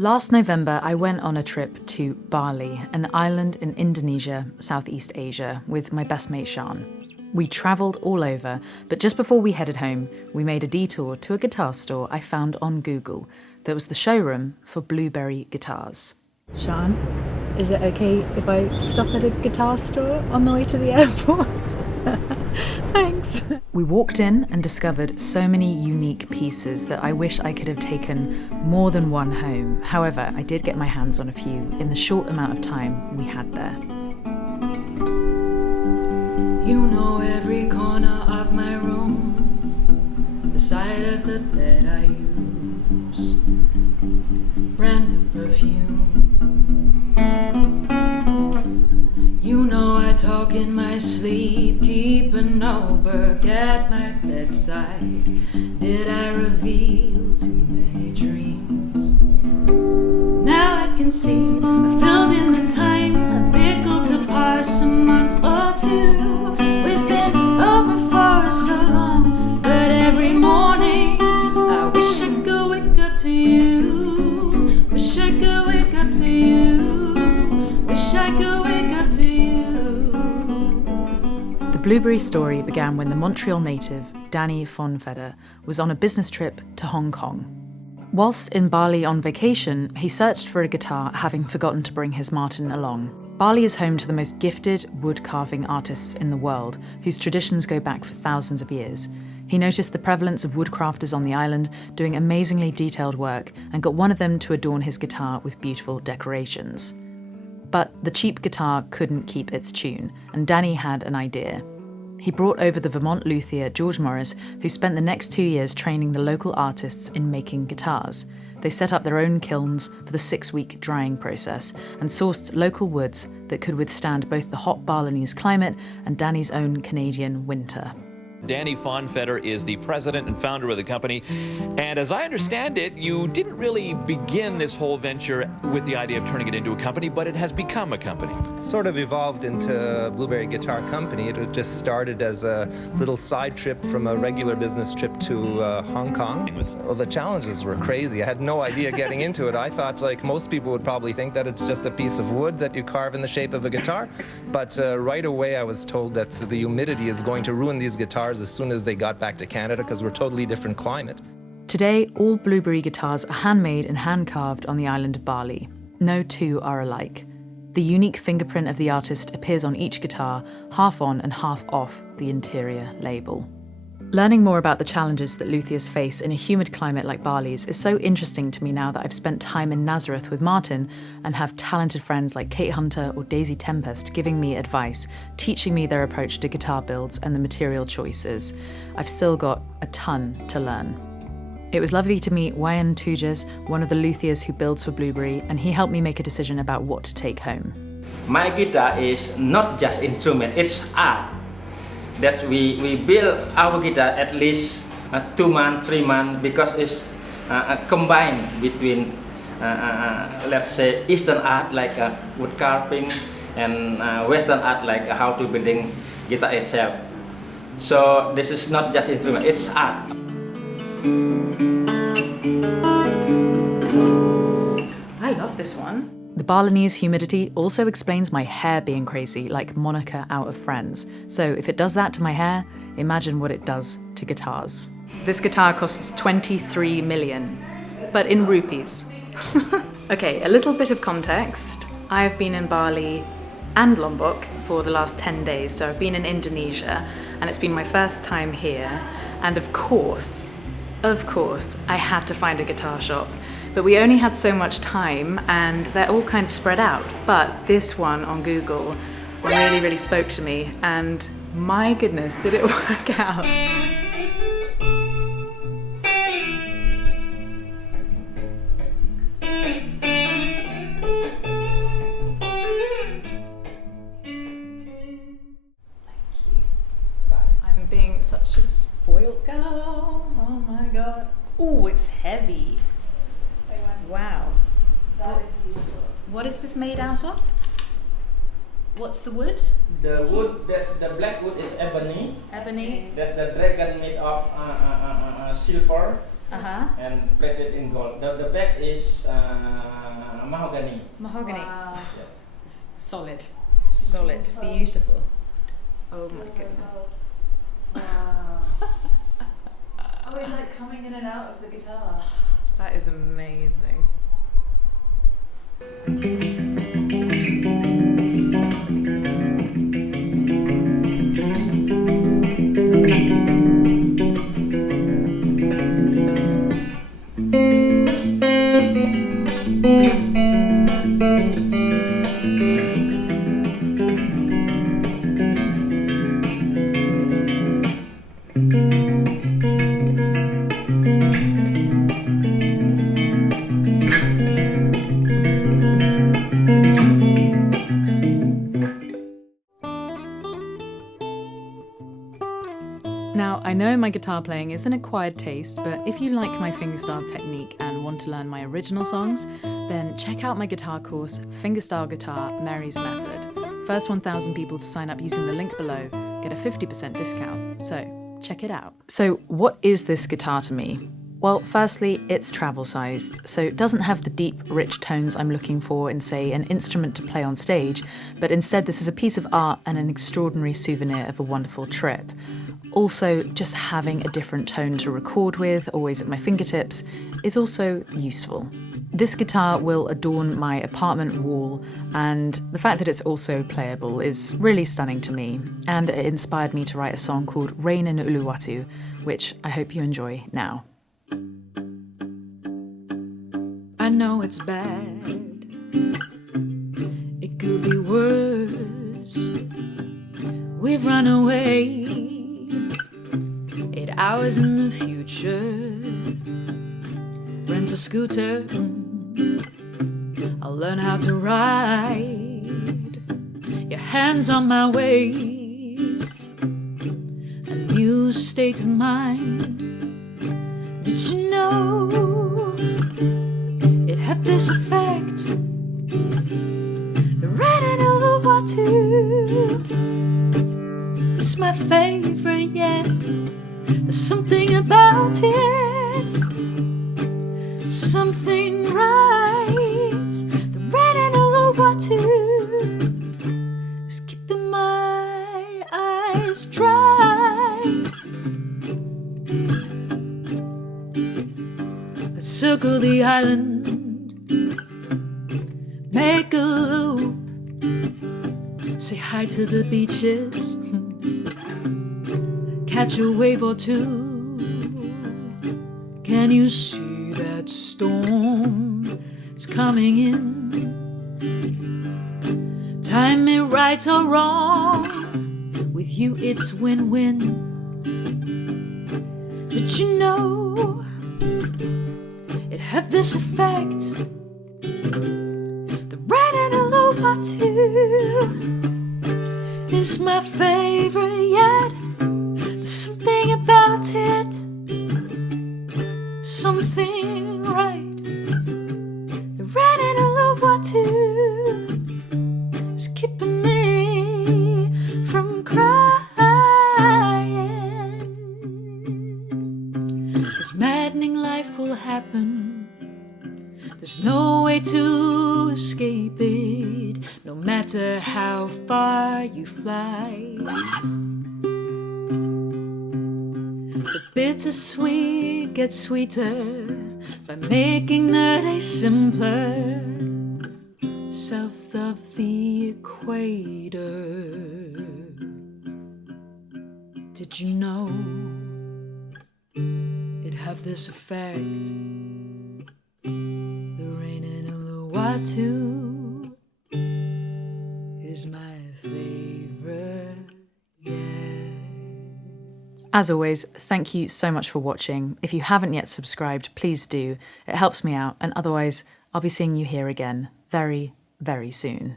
Last November, I went on a trip to Bali, an island in Indonesia, Southeast Asia, with my best mate Sean. We travelled all over, but just before we headed home, we made a detour to a guitar store I found on Google that was the showroom for Blueberry guitars. Sean, is it okay if I stop at a guitar store on the way to the airport? Thanks. We walked in and discovered so many unique pieces that I wish I could have taken more than one home. However, I did get my hands on a few in the short amount of time we had there. You know every corner of my room, the side of the bed I use, brand of perfume. You know I talk in my sleep, keep a notebook at my bedside. Did I reveal too many dreams? Now I can see I filled in the time, a vehicle to pass a month or two. We've been over for so long, but every morning I wish I could wake up to you. Wish I could wake up to you. Wish I could wake up to you. The Blueberry story began when the Montreal native, Danny Fonfeder, was on a business trip to Hong Kong. Whilst in Bali on vacation, he searched for a guitar, having forgotten to bring his Martin along. Bali is home to the most gifted wood carving artists in the world, whose traditions go back for thousands of years. He noticed the prevalence of woodcrafters on the island doing amazingly detailed work and got one of them to adorn his guitar with beautiful decorations. But the cheap guitar couldn't keep its tune, and Danny had an idea. He brought over the Vermont luthier George Morris, who spent the next 2 years training the local artists in making guitars. They set up their own kilns for the 6-week drying process and sourced local woods that could withstand both the hot Balinese climate and Danny's own Canadian winter. Danny Fonfeder is the president and founder of the company, and as I understand it, you didn't really begin this whole venture with the idea of turning it into a company, but it has become a company. Sort of evolved into Blueberry Guitar Company. It just started as a little side trip from a regular business trip to Hong Kong. Well, the challenges were crazy. I had no idea getting into it. I thought, like most people would probably think, that it's just a piece of wood that you carve in the shape of a guitar. But right away I was told that the humidity is going to ruin these guitars as soon as they got back to Canada, because we're a totally different climate. Today, all Blueberry guitars are handmade and hand-carved on the island of Bali. No two are alike. The unique fingerprint of the artist appears on each guitar, half on and half off the interior label. Learning more about the challenges that luthiers face in a humid climate like Bali's is so interesting to me now that I've spent time in Nazareth with Martin and have talented friends like Kate Hunter or Daisy Tempest giving me advice, teaching me their approach to guitar builds and the material choices. I've still got a ton to learn. It was lovely to meet Wayan Tujas, one of the luthiers who builds for Blueberry, and he helped me make a decision about what to take home. My guitar is not just instrument, it's art. That we build our guitar at least 2 months, 3 months, because it's combined between, let's say, Eastern art like wood carving and Western art like how to building guitar itself. So this is not just instrument, it's art. I love this one. The Balinese humidity also explains my hair being crazy, like Monica out of Friends. So if it does that to my hair, imagine what it does to guitars. This guitar costs 23 million, but in rupees. Okay, a little bit of context. I've been in Bali and Lombok for the last 10 days, so I've been in Indonesia, and it's been my first time here. And of course, I had to find a guitar shop. But we only had so much time and they're all kind of spread out. But this one on Google really, really spoke to me, and my goodness, did it work out. I'm being such a spoiled girl. Oh my God. Oh, it's heavy. Wow. That is beautiful. What is this made out of? What's the wood? The wood, that's the black wood is ebony. Ebony. That's the dragon made of silver. and plated in gold. The back is mahogany. Mahogany. Wow. It's solid. Solid. Beautiful. Oh my goodness. Wow. Oh, it's like coming in and out of the guitar. That is amazing. Now, I know my guitar playing is an acquired taste, but if you like my fingerstyle technique and want to learn my original songs, then check out my guitar course, Fingerstyle Guitar, Mary's Method. First 1,000 people to sign up using the link below get a 50% discount, so check it out. So what is this guitar to me? Well, firstly, it's travel-sized, so it doesn't have the deep, rich tones I'm looking for in, say, an instrument to play on stage, but instead this is a piece of art and an extraordinary souvenir of a wonderful trip. Also, just having a different tone to record with, always at my fingertips, is also useful. This guitar will adorn my apartment wall, and the fact that it's also playable is really stunning to me, and it inspired me to write a song called Rain in Uluwatu, which I hope you enjoy now. I know it's bad, it could be worse. We've run away 8 hours in the future. Rent a scooter, I'll learn how to ride. Your hands on my waist, a new state of mind. Did you know it had this effect? The red and Uluwatu is my favorite yet. There's something about it, something right. The red and Uluwatu is keeping my eyes dry. Let's circle the island, make a loop, say hi to the beaches, catch a wave or two. Can you see that storm? It's coming in. Time it right or wrong, with you it's win-win. Did you know it have this effect? The red and Uluwatu is my favorite yet. There's something about it, something right. The red and Uluwatu is keeping me from crying. 'Cause maddening life will happen, there's no way to escape it, no matter how far you fly. The bittersweet gets sweeter by making the day simpler. South of the equator. Did you know it have this effect? The rain in Uluwatu is my favorite yet. As always, thank you so much for watching. If you haven't yet subscribed, please do. It helps me out, and otherwise, I'll be seeing you here again very, very soon.